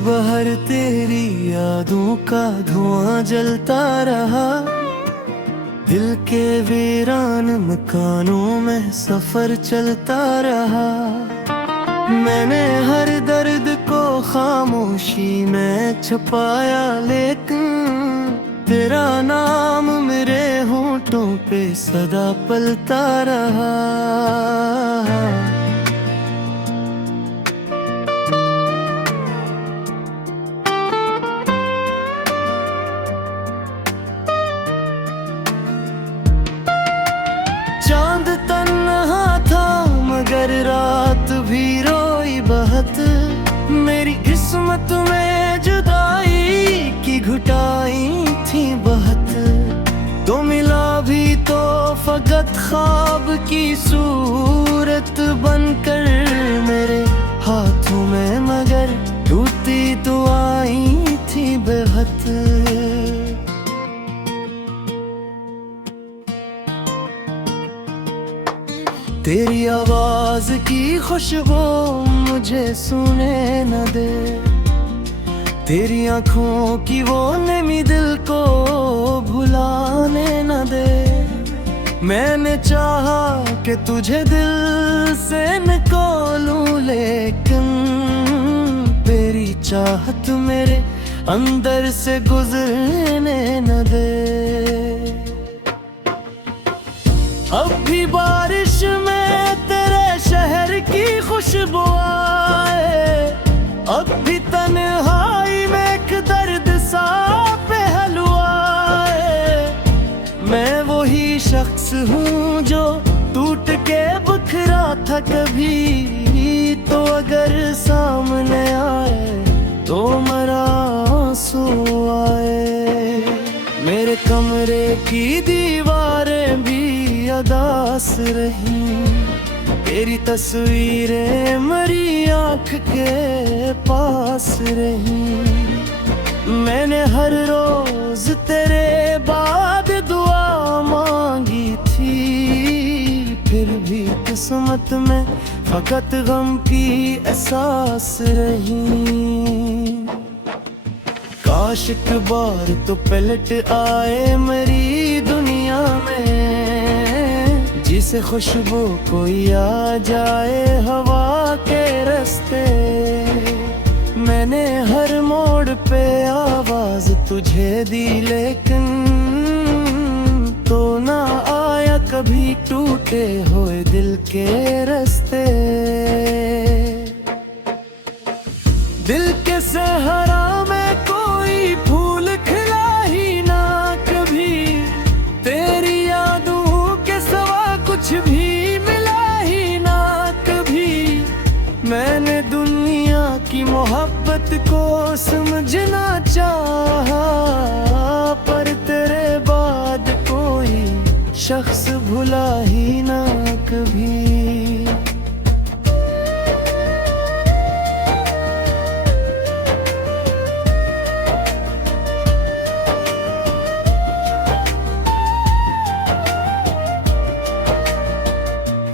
भर तेरी यादों का धुआं जलता रहा। दिल के वीरान मकानों में सफर चलता रहा। मैंने हर दर्द को खामोशी में छुपाया, लेकिन तेरा नाम मेरे होंठों पे सदा पलता रहा। चांद तन्हा था मगर रात भी रोई बहुत। मेरी किस्मत में जुदाई की घुटाई थी बहुत। तो मिला भी तो फकत ख्वाब की सूरत बनकर मेरे हाथों में, मगर टूटी तो आई थी बेहद। तेरी आवाज की खुशबू मुझे सुने न दे। तेरी आंखों की वो नमी दिल को भुलाने न दे। मैंने चाहा कि तुझे दिल से निकालूं, लेकिन तेरी चाहत मेरे अंदर से गुजरने न दे। अब भी बारिश में तेरे शहर की खुशबू आए। अब भी तन्हाई में एक दर्द सा पहलुआए। मैं वही शख्स हूँ जो टूट के बिखरा था कभी। तो अगर सामने आए तो मेरा आंसू आए। मेरे कमरे की दीवारें भी अदास रही। तेरी तस्वीरें मेरी आँख के पास रही। मैंने हर रोज तेरे बाद दुआ मांगी थी, फिर भी किस्मत में फकत गम की एहसास रही। काश एक बार तो पलट आए मेरी दुनिया में, जिसे खुशबू कोई आ जाए हवा के रास्ते। मैंने हर मोड़ पे आवाज तुझे दी, लेकिन तो ना आया कभी टूटे हुए दिल के रास्ते। दिल के सहरा में कोई फूल खिला ही ना कभी। तेरी यादों के सिवा कुछ भी मिला ही ना कभी। मैंने दुनिया की मोहब्बत को समझना चाहा, पर तेरे बाद कोई शख्स भुला ही ना कभी।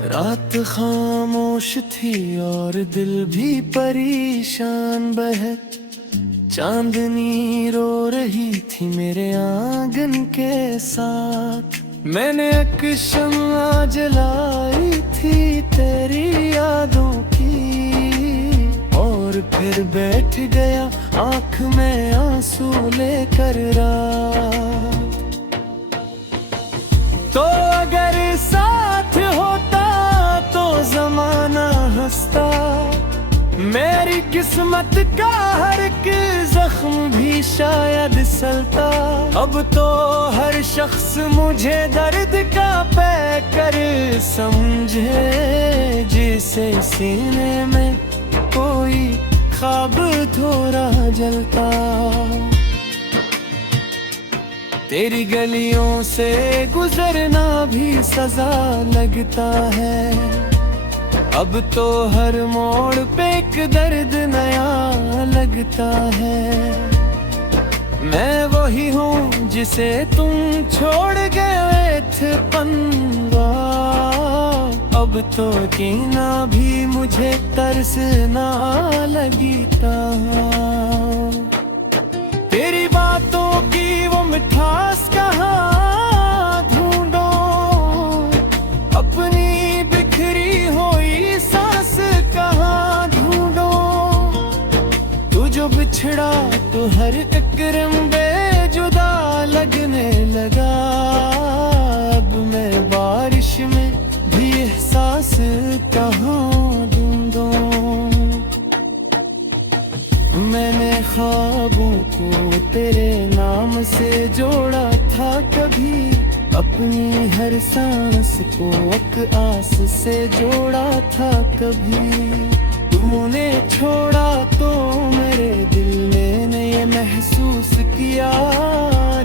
रात खामोश थी और दिल भी परेशान बहक। चांदनी रो रही थी मेरे आंगन के साथ। मैंने एक शम्मा जलाई थी तेरी यादों की, और फिर बैठ गया आँख में आंसू लेकर रात। तो अगर साथ होता तो जमाना हंसता। मेरी किस्मत का हर एक जख्म भी शायद सलता। अब तो हर शख्स मुझे दर्द का पैकर समझे, जिसे सीने में कोई ख्वाब थोड़ा जलता। तेरी गलियों से गुजरना भी सजा लगता है। अब तो हर मोड़ पे एक दर्द नया लगता है। मैं वही हूँ जिसे तुम छोड़ गए थे पंगा। अब तो जीना भी मुझे तरस ना लगता। तेरी बातों की वो मिठास कहाँ ढूंढो, अपनी बिखरी हुई सांस कहाँ ढूंढो। तू जो बिछड़ा तो हर एक रंबे जुदा लगने लगा। अब मैं बारिश में भी एहसास कहाँ ढूंढूं। मैंने ख्वाबों को तेरे नाम से जोड़ा था कभी, अपनी हर सांस को एक आस से जोड़ा था कभी। तूने छोड़ा तो मेरे दिल ने ये महसूस किया,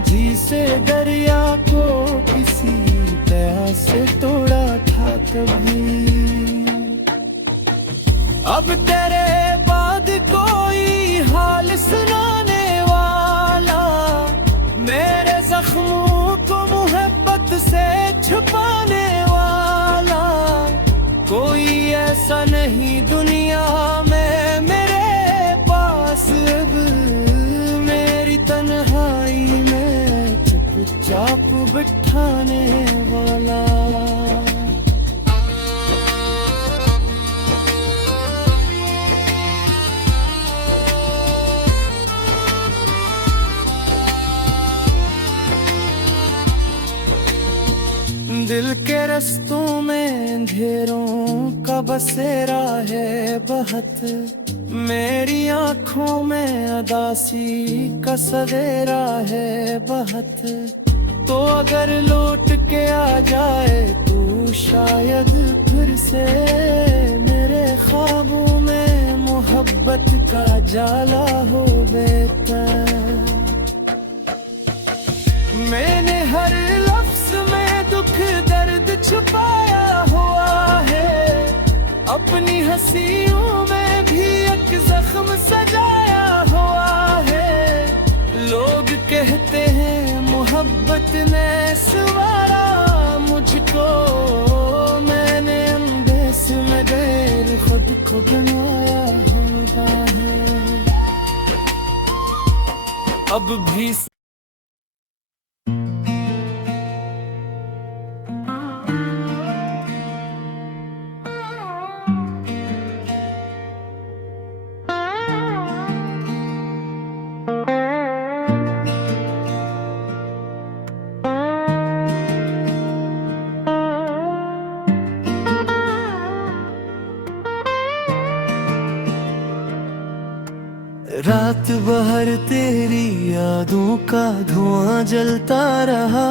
जी से दरिया को किसी तरह से तोड़ा था कभी। अब तेरे बाद कोई हाल सुनाने वाला, मेरे जख्मों को मोहब्बत से छुपाने वाला कोई ऐसा नहीं दुनिया में मेरे पास। अब मेरी तन्हाई में चुपचाप बिठाने वाला। दिल के रस्तों में अंधेरों का बसेरा है बहत, मेरी आँखों में अदासी का सवेरा है बहत। तो अगर लौट के आ जाए तू शायद फिर से, मेरे ख्वाबों में मोहब्बत का जाला हो बेहतर। मैंने हर लफ्ज में दुख दर्द छुपाया हुआ है, अपनी हंसियों में भी एक जख्म सजाया हुआ है। लोग कहते हैं मोहब्बत ने सवारा मुझको, मैंने अंदेस में गैर खुद को बनाया हुआ है। अब भी रात भर तेरी यादों का धुआं जलता रहा,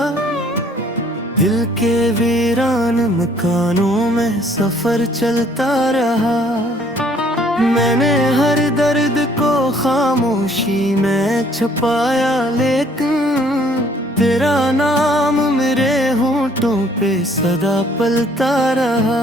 दिल के वीरान मकानों में सफर चलता रहा। मैंने हर दर्द को खामोशी में छुपाया, लेकिन तेरा नाम मेरे होंठों पे सदा पलता रहा।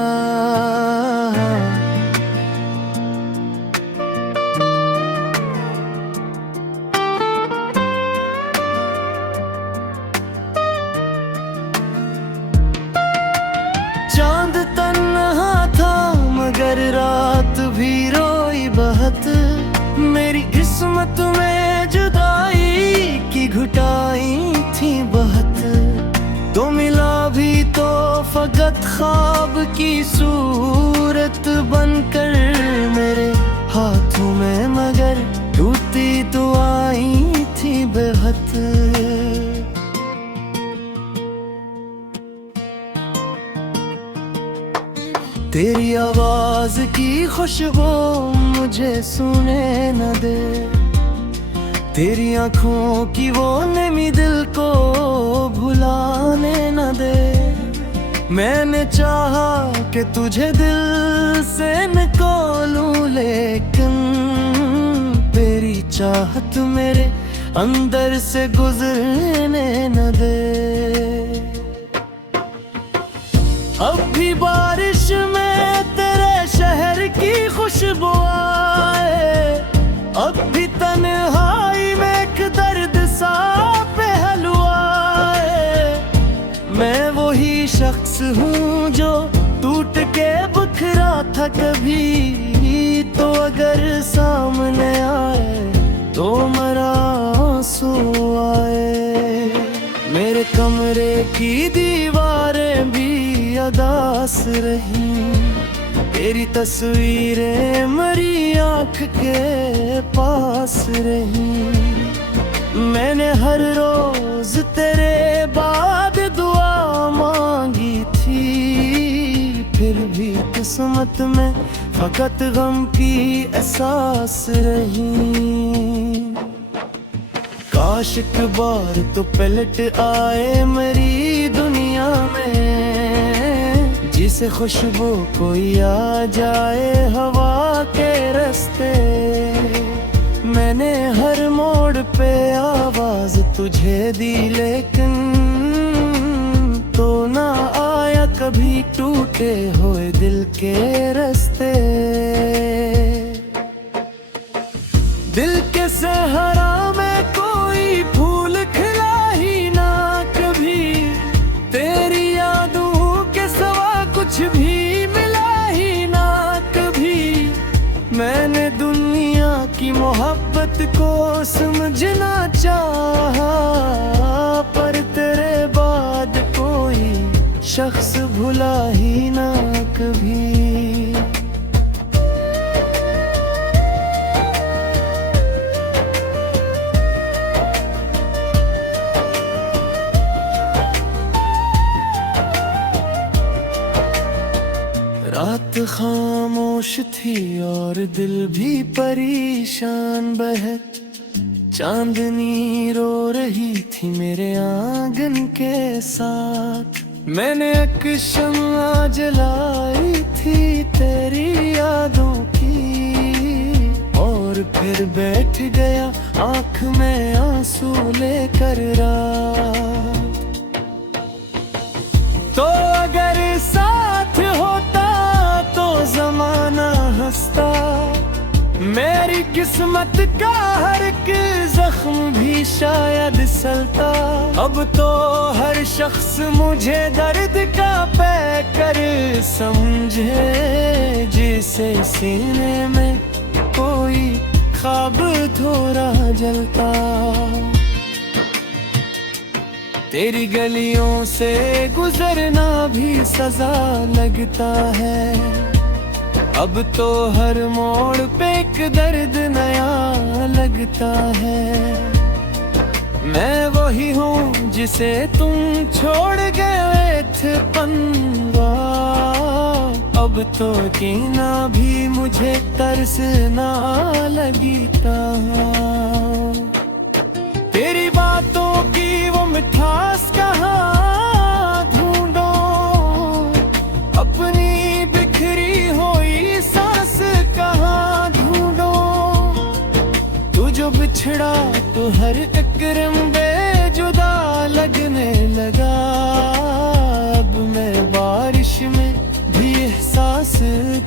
चांद तन्हा था मगर रात भी रोई बहुत, मेरी किस्मत में जुदाई की घुटाई थी बहुत। तो मिला भी तो फकत ख्वाब की सूरत बनकर मेरे हाथों में, मगर टूटी तो आई थी बेहद। तेरी आवाज की खुशबू मुझे सुने न दे, तेरी आँखों की वो नमी दिल को भुलाने न दे। मैंने चाहा कि तुझे दिल से निकालूं, लेकिन तेरी चाहत मेरे अंदर से गुजरने न दे। अब भी बारिश में तेरे शहर की खुशबू आए, अब भी तन्हाई में एक दर्द सा पहलुआ है। मैं वही शख्स हूँ जो टूट के बिखरा था कभी, तो अगर सामने आए तो मेरा आंसू आए। मेरे कमरे की दीवारें भी अदास रही, तेरी तस्वीरें मेरी आँख के पास रही। मैंने हर रोज तेरे बाद दुआ मांगी थी, फिर भी किस्मत में फकत गम की एहसास रही। काश एक बार तो पलट आए मेरी दुनिया में, जिसे खुशबू कोई आ जाए हवा के रास्ते। मैंने हर मोड़ पे आवाज तुझे दी, लेकिन तो ना आया कभी टूटे हुए दिल के रास्ते। दिल के सहरा में कोई फूल खिला ही ना कभी, तेरी यादों के सिवा कुछ भी मिला ही ना कभी। मैंने दुनिया की मोहब्बत को समझना चाहा, पर तेरे बाद कोई शख्स भुला ही ना कभी। रात खामोश थी और दिल भी परेशान बहक, चांदनी रो रही थी मेरे आंगन के साथ। मैंने एक शम्मा जलाई थी तेरी यादों की, और फिर बैठ गया आँख में आंसू लेकर रात। तो अगर साथ होता तो जमाना हंसता, मेरी किस्मत का हर एक जख्म भी शायद सलता। अब तो हर शख्स मुझे दर्द का पैकर समझे, जिसे सीने में कोई ख्वाब थोड़ा जलता। तेरी गलियों से गुजरना भी सजा लगता है, अब तो हर मोड़ पे एक दर्द नया लगता है। मैं वही हूँ जिसे तुम छोड़ गए थे पंगा, अब तो कीना भी मुझे तरसना लगता। तेरी बातों की वो मिठास कहाँ ढूंढो, अपनी बिखरी हुई सांस कहाँ ढूंढो। तू जो बिछड़ा तो हर एक रंबे जुदा लगने लगा, अब मैं बारिश में भी एहसास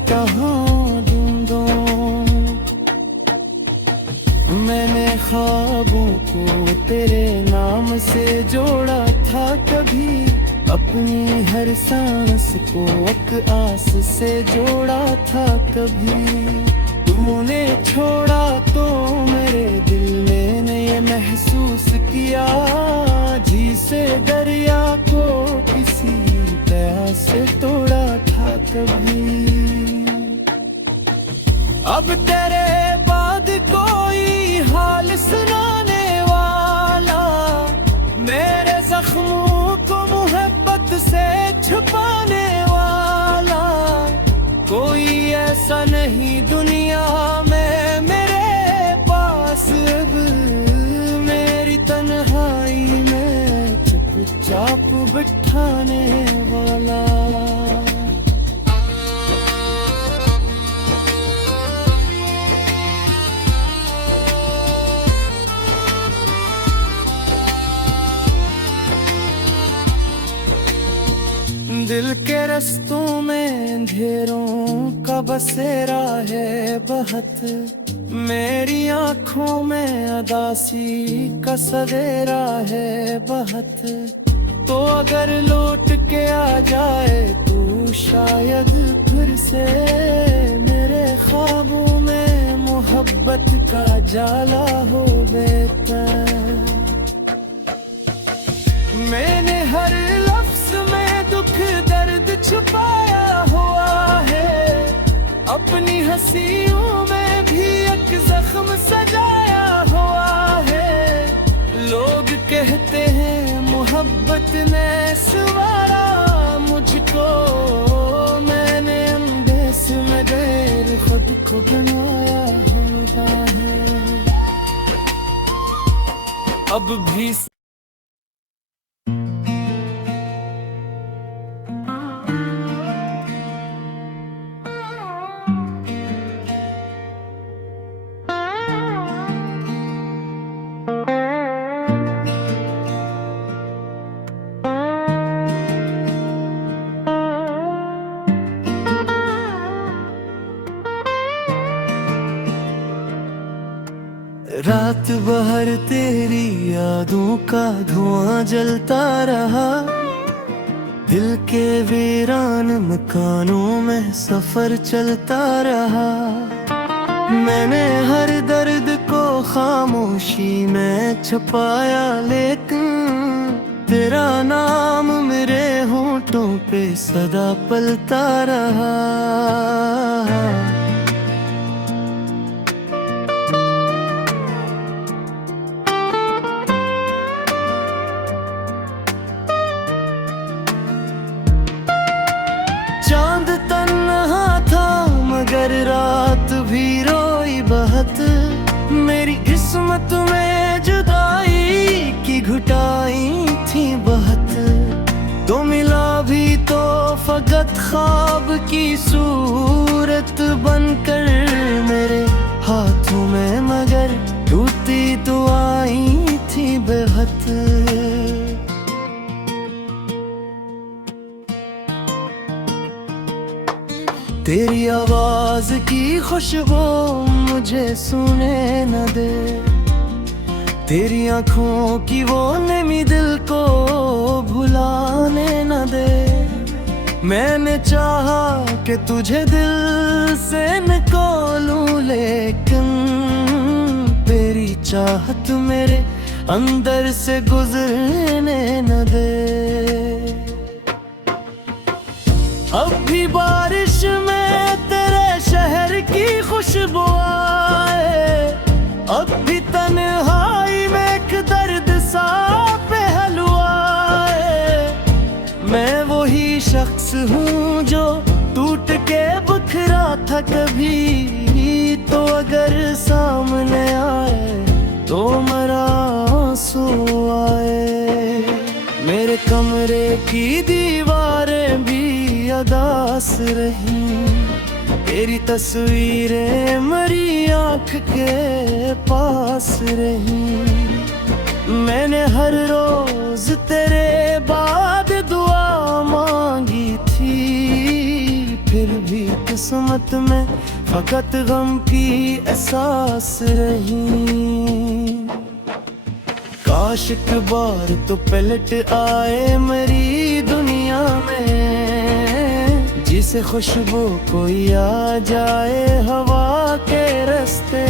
कहाँ ढूंढो। मैंने ख्वाबों को तेरे नाम से जोड़ा था कभी, अपनी हर सांस को एक आस से जोड़ा था कभी। तूने छोड़ा तो मेरे दिल ने ये महसूस किया, जिसे दरिया को किसी तरह से तोड़ा था कभी। अब तेरे बाद कोई हाल सुनाने वाला, मेरे जख्मों को मोहब्बत से छुपाने वाला कोई ऐसा नहीं दुनिया में मेरे पास। अब मेरी तन्हाई में चुपचाप बिठाने वाला। दिल के रस्तों में अंधेरों का बसेरा है बहत, मेरी आँखों में अदासी का सवेरा है बहत। तो अगर लौट के आ जाए तू शायद फिर से मेरे ख्वाबों में मोहब्बत का जाला हो बेहतर। मैंने हर लफ्ज में दुख दर्द छुपाया हुआ है, अपनी हंसियों में भी एक जख्म सजाया हुआ है। लोग कहते हैं मोहब्बत ने संवारा मुझको, मैंने अंदेस में गैर खुद को बनाया हुआ है। अब भी रात भर तेरी यादों का धुआं जलता रहा, दिल के वीरान मकानों में सफर चलता रहा। मैंने हर दर्द को खामोशी में छुपाया, लेकिन तेरा नाम मेरे होंठों पे सदा पलता रहा। चांद तन्हा था मगर रात भी रोई बहुत, मेरी किस्मत में जुदाई की घुटाई थी बहुत। तो मिला भी तो फकत ख्वाब की सूरत बनकर मेरे हाथों में, मगर टूटी तो आई थी बेहद। तेरी आवाज की खुशबू मुझे सुने न दे, तेरी आंखों की वो नमी दिल को भुलाने न दे। मैंने चाहा कि तुझे दिल से निकालूं, लेकिन तेरी चाहत मेरे अंदर से गुजरने न दे। अब भी बारिश में तेरे शहर की खुशबू आए, अब भी तन्हाई में एक दर्द सा पहलुआ है। मैं वही शख्स हूँ जो टूट के बिखरा था कभी, तो अगर सामने आए तो मेरा आंसू आए। मेरे कमरे की दीवारें भी अदास रही, तेरी तस्वीरें मेरी आँख के पास रही। मैंने हर रोज तेरे बाद दुआ मांगी थी, फिर भी किस्मत में फकत गम की एहसास रही। काश एक बार तो पलट आए मेरी दुनिया में, जिसे खुशबू कोई आ जाए हवा के रास्ते।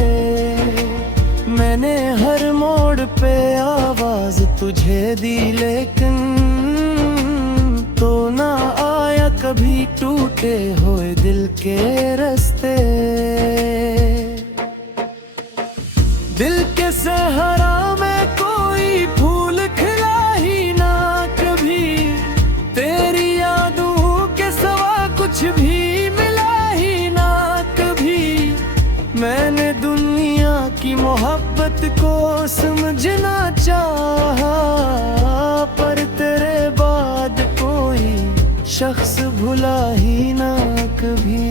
मैंने हर मोड़ पे आवाज तुझे दी, लेकिन तो ना आया कभी टूटे हुए दिल के रास्ते। दिल के सहरा में कोई फूल खिला ही ना कभी, तेरी यादों के सिवा कुछ भी मिला ही ना कभी। मैंने दुनिया की मोहब्बत को समझना चाहा, पर तेरे बाद कोई शख्स भुला ही ना कभी।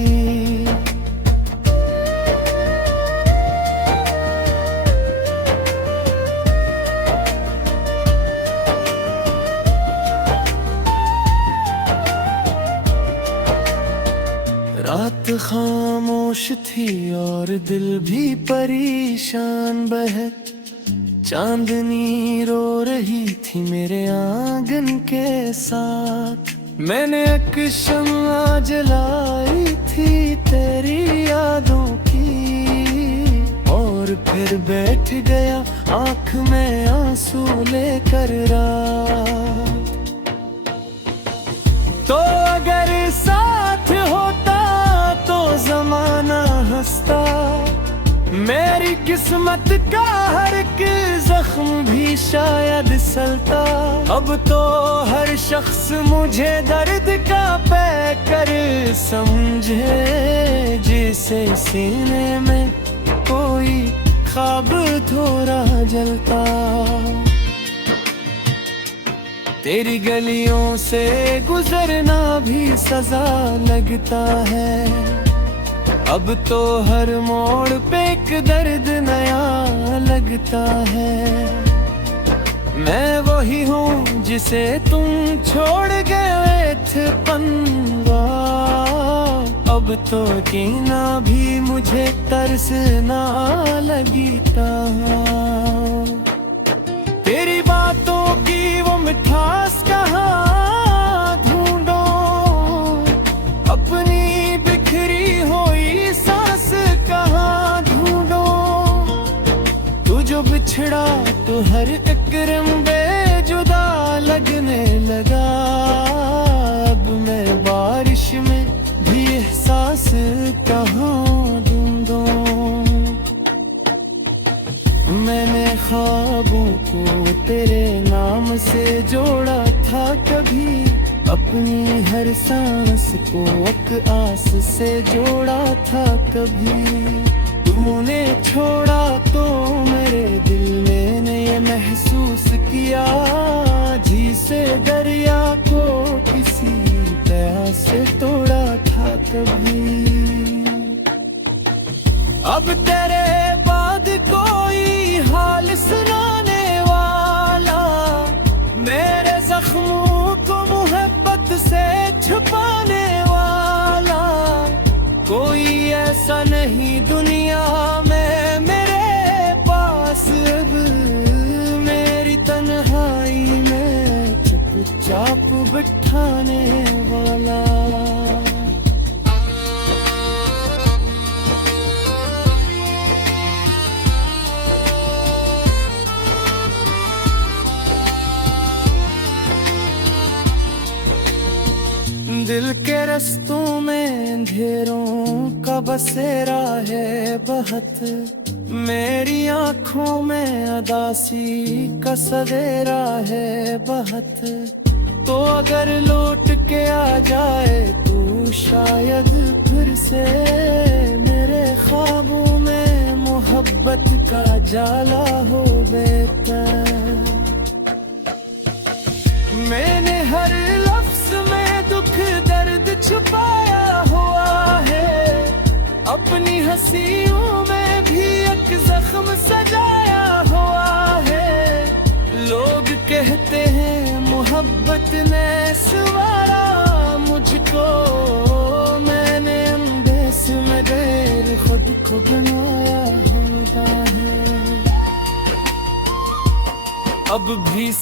रात खामोश थी और दिल भी परेशान बहक, चांदनी रो रही थी मेरे आंगन के साथ। मैंने एक शम्मा जलाई थी तेरी यादों की, और फिर बैठ गया आँख में आंसू लेकर रात। तो अगर साथ होता तो जमाना हंसता, मेरी किस्मत का हर एक जख्म भी शायद सलता। अब तो हर शख्स मुझे दर्द का पैकर समझे, जिसे सीने में कोई ख्वाब थोड़ा जलता। तेरी गलियों से गुजरना भी सजा लगता है, अब तो हर मोड़ पे एक दर्द नया लगता है। मैं वही हूँ जिसे तुम छोड़ गए थे पंगा, अब तो जीना भी मुझे तरसना लगता। तेरी बातों की वो मिठास कहाँ ढूंढो, अपनी बिखरी हुई सांस कहाँ ढूंढो। तू जो बिछड़ा तो हर एक रंबे जुदा लगने लगा, अब मैं बारिश में भी एहसास कहाँ ढूंढो। मैंने ख्वाबों को तेरे नाम से जोड़ा था कभी, अपनी हर सांस को एक आस से जोड़ा था कभी। तूने छोड़ा तो मेरे दिल मैंने ये महसूस किया, जिसे दरिया को किसी तरह से तोड़ा था कभी। अब तेरे बाद कोई हाल सुनाने वाला, मेरे जख्मों को मोहब्बत से छुपाने वाला कोई ऐसा नहीं दुनिया में मेरे पास। अब मेरी तन्हाई में चुपचाप बिठाने वाला। दिल के रस्तों में अंधेरों का बसेरा है बहत, मेरी आँखों में अदासी का सवेरा है बहत। तो अगर लौट के आ जाए तू शायद फिर से, मेरे ख्वाबों में मोहब्बत का जाला हो बेहतर। मैंने हर लफ्ज में दुख दर्द छुपाया हुआ है, अपनी हंसियों में भी एक जख्म सजाया हुआ है। लोग कहते हैं मोहब्बत ने सवारा मुझको, मैंने अंदेस में गैर खुद को बनाया होता है। अब भी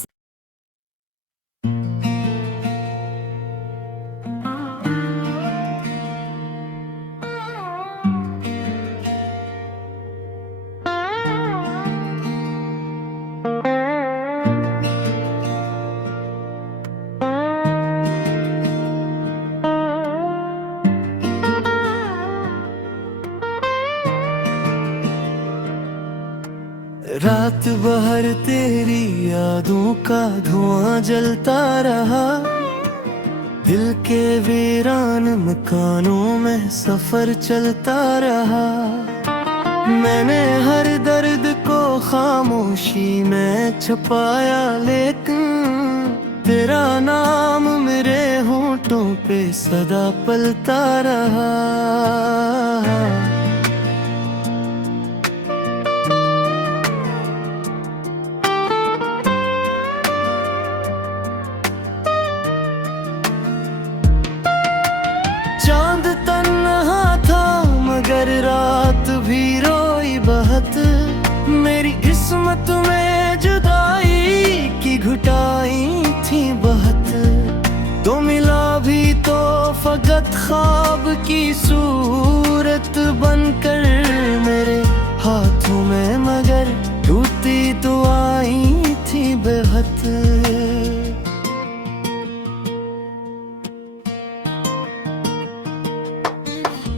रात भर तेरी यादों का धुआं जलता रहा, दिल के वीरान मकानों में सफर चलता रहा। मैंने हर दर्द को खामोशी में छुपाया, लेकिन तेरा नाम मेरे होठों पे सदा पलता रहा। चांद तन्हा था मगर रात भी रोई बहुत, मेरी किस्मत में जुदाई की घुटाई थी बहुत। तो मिला फकत ख्वाब की सूरत बनकर मेरे हाथों में, मगर टूटी तो आई थी बेहद।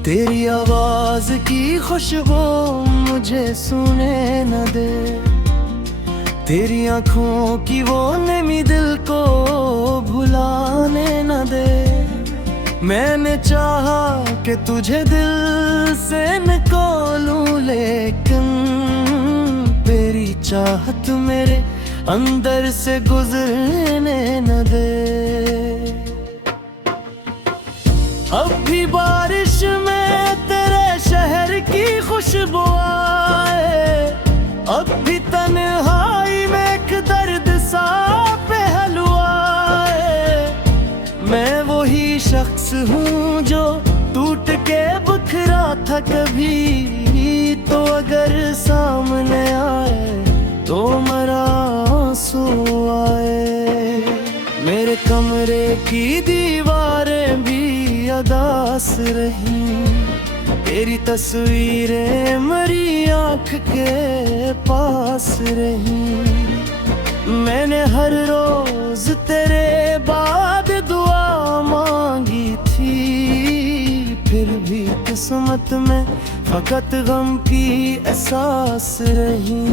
तेरी आवाज की खुशबू मुझे सुने न दे, तेरी आंखों की वो नमी दिल को भुलाने न दे। मैंने चाहा कि तुझे दिल से निकालूं, लेकिन तेरी चाहत मेरे अंदर से गुजरने न दे। अब भी बारिश में तेरे शहर की खुशबू आए, अब भी तन्हाई में एक दर्द सा पहलुआ है। मैं वही शख्स हूँ जो टूट के बिखरा था कभी, तो अगर सामने आए तो मेरा आंसू आए। मेरे कमरे की दीवारें भी अदास रही, तेरी तस्वीरें मेरी आँख के पास रही। मैंने हर रोज तेरे बाद दुआ मांगी थी, फिर भी किस्मत में फकत गम की एहसास रही।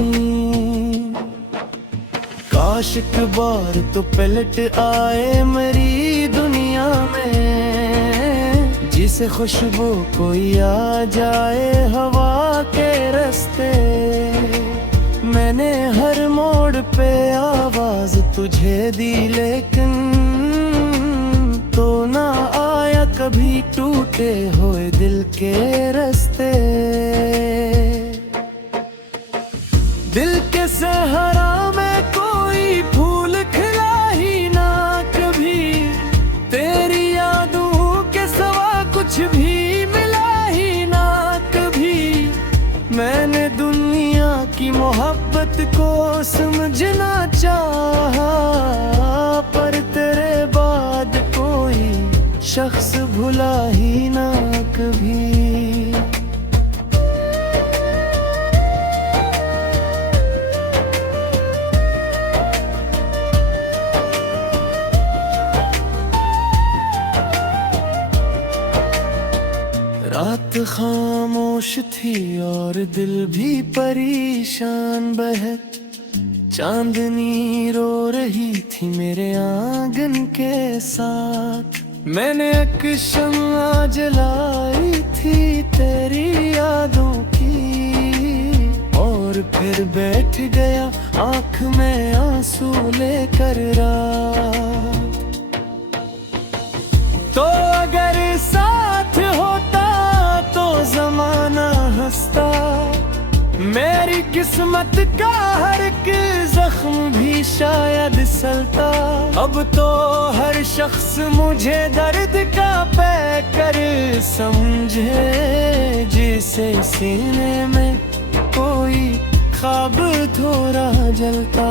काश एक बार तो पलट आए मेरी दुनिया में, जिसे खुशबू कोई आ जाए हवा के रास्ते। मैंने हर मोड़ पे आवाज तुझे दी, लेकिन तो ना आया कभी टूटे हुए दिल के रास्ते। दिल के सहरा में कोई फूल खिला ही ना कभी, तेरी यादों के सिवा कुछ भी मिला ही ना कभी। मैंने दुनिया की मोहब्बत को समझना चाहा, पर तेरे बाद कोई शख्स भुला ही ना कभी। रात खामोश थी और दिल भी परेशान बहक, चांदनी रो रही थी मेरे आंगन के साथ। मैंने एक शम्मा जलाई थी तेरी यादों की, और फिर बैठ गया आँख में आंसू लेकर रात। तो अगर साथ होता तो जमाना हंसता, मेरी किस्मत का हर एक जख्म भी शायद सलता। अब तो हर शख्स मुझे दर्द का पैकर समझे, जिसे सीने में कोई ख्वाब थोड़ा जलता।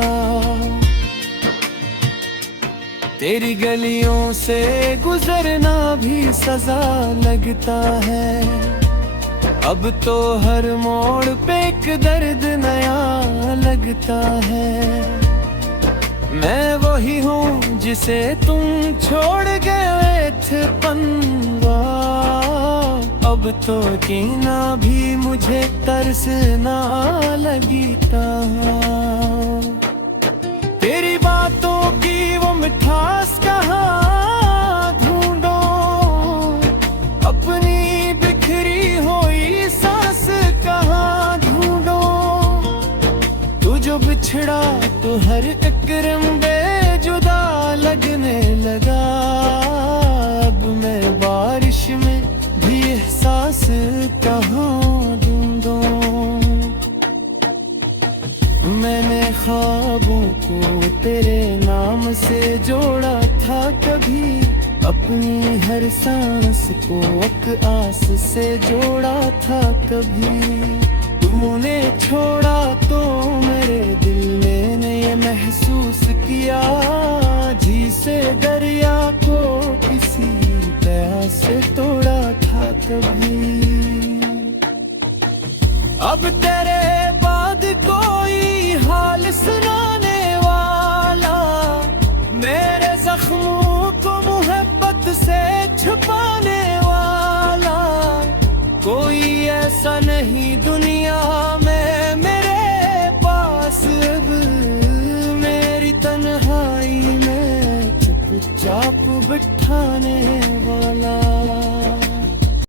तेरी गलियों से गुजरना भी सजा लगता है, अब तो हर मोड़ पे एक दर्द नया लगता है। मैं वही हूँ जिसे तुम छोड़ गए थे पंगा, अब तो कीना भी मुझे तरसना लगता। तेरी बातों की वो मिठास कहाँ ढूंढो, अपनी बिखरी हुई सांस कहाँ ढूंढो। तू जो बिछड़ा तो हर एक रंबे जुदा लगने लगा, अब मैं बारिश में भी एहसास कहाँ ढूंढो। मैंने ख्वाबों को तेरे नाम से जोड़ा था कभी, अपनी हर सांस को एक आस से जोड़ा था कभी। तूने छोड़ा तो मेरे दिल ने ये महसूस किया, जिसे दरिया को किसी प्यास कभी। अब तेरे बाद कोई हाल सुनाने वाला, मेरे जख्मों को मोहब्बत से छुपाने वाला कोई ऐसा नहीं दुनिया में मेरे पास। अब मेरी तन्हाई में चुपचाप बिठाने वाला।